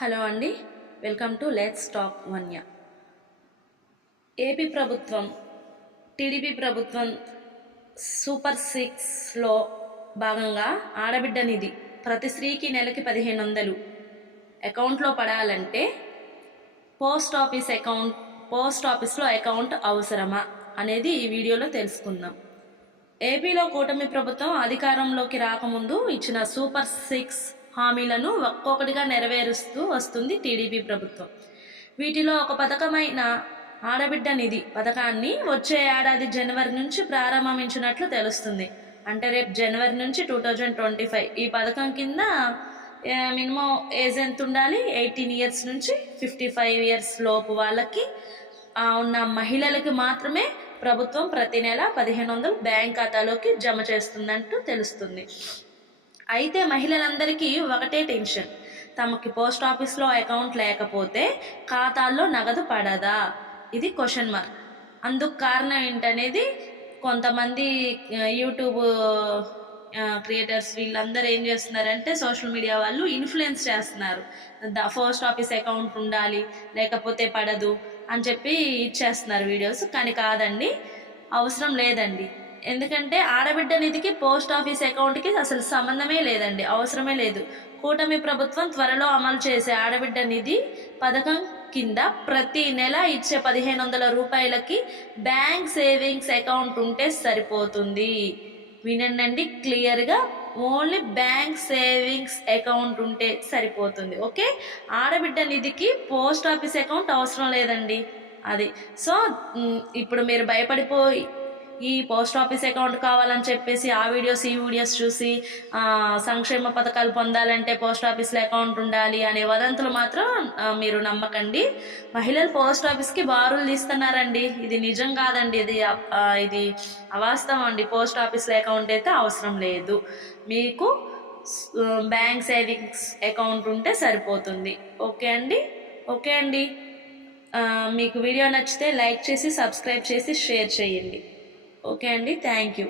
Hello అండి. Welcome to let's talk వన్య. AP ప్రభుత్వం టీడీపీ ప్రభుత్వం సూపర్ సిక్స్లో భాగంగా ఆడబిడ్డ నిధి ప్రతి స్త్రీకి నెలకి పదిహేను వందలు. అకౌంట్లో పడాలంటే పోస్ట్ ఆఫీస్ అకౌంట్ పోస్ట్ ఆఫీస్లో అకౌంట్ అవసరమా అనేది ఈ వీడియోలో తెలుసుకుందాం. ఏపీలో కూటమి ప్రభుత్వం అధికారంలోకి రాకముందు ఇచ్చిన సూపర్ సిక్స్ హామీలను ఒక్కొక్కటిగా నెరవేరుస్తూ వస్తుంది టీడీపీ ప్రభుత్వం. వీటిలో ఒక పథకమైన ఆడబిడ్డ నిధి పథకాన్ని వచ్చే ఏడాది జనవరి నుంచి ప్రారంభించినట్లు తెలుస్తుంది. అంటే రేపు జనవరి నుంచి టూ థౌజండ్ ట్వంటీ ఫైవ్ ఈ పథకం కింద మినిమం ఏజ్ ఎంత ఉండాలి? ఎయిటీన్ ఇయర్స్ నుంచి ఫిఫ్టీ ఫైవ్ ఇయర్స్ లోపు వాళ్ళకి ఉన్న మహిళలకి మాత్రమే ప్రభుత్వం ప్రతి నెల పదిహేను వందలు బ్యాంక్ ఖాతాలోకి జమ చేస్తుందంటూ తెలుస్తుంది. అయితే మహిళలందరికీ ఒకటే టెన్షన్. తమకి పోస్ట్ ఆఫీస్లో అకౌంట్ లేకపోతే ఖాతాల్లో నగదు పడదా? ఇది క్వశ్చన్ మార్క్. అందుకు కారణం ఏంటనేది కొంతమంది యూట్యూబ్ క్రియేటర్స్ వీళ్ళందరూ ఏం చేస్తున్నారంటే సోషల్ మీడియా వాళ్ళు ఇన్ఫ్లుయెన్స్ చేస్తున్నారు. ద పోస్ట్ ఆఫీస్ అకౌంట్ ఉండాలి లేకపోతే పడదు అని చెప్పి ఇచ్చేస్తున్నారు వీడియోస్. కానీ కాదండి అవసరం లేదండి. ఎందుకంటే ఆడబిడ్డ నిధికి పోస్ట్ ఆఫీస్ అకౌంట్కి అసలు సంబంధమే లేదండి అవసరమే లేదు. కూటమి ప్రభుత్వం త్వరలో అమలు చేసే ఆడబిడ్డ నిధి పథకం కింద ప్రతి నెల ఇచ్చే పదిహేను వందల రూపాయలకి బ్యాంక్ సేవింగ్స్ అకౌంట్ ఉంటే సరిపోతుంది. వినండి క్లియర్గా. ఓన్లీ బ్యాంక్ సేవింగ్స్ అకౌంట్ ఉంటే సరిపోతుంది. ఓకే? ఆడబిడ్డ నిధికి పోస్ట్ ఆఫీస్ అకౌంట్ అవసరం లేదండి. అది. సో ఇప్పుడు మీరు భయపడిపోయి ఈ పోస్ట్ ఆఫీస్ అకౌంట్ కావాలని చెప్పేసి ఆ వీడియోస్ ఈ వీడియోస్ చూసి సంక్షేమ పథకాలు పొందాలంటే పోస్ట్ ఆఫీస్లో అకౌంట్ ఉండాలి అనే వదంతులు మాత్రం మీరు నమ్మకండి. మహిళలు పోస్ట్ ఆఫీస్కి బారులు తీస్తున్నారండి. ఇది నిజం కాదండి. ఇది ఇది అవాస్తవం అండి. పోస్ట్ ఆఫీస్లో అకౌంట్ అయితే అవసరం లేదు. మీకు బ్యాంక్ సేవింగ్స్ అకౌంట్ ఉంటే సరిపోతుంది. ఓకే అండి? ఓకే అండి. మీకు వీడియో నచ్చితే లైక్ చేసి సబ్స్క్రైబ్ చేసి షేర్ చేయండి. ఓకే అండి థ్యాంక్ యూ.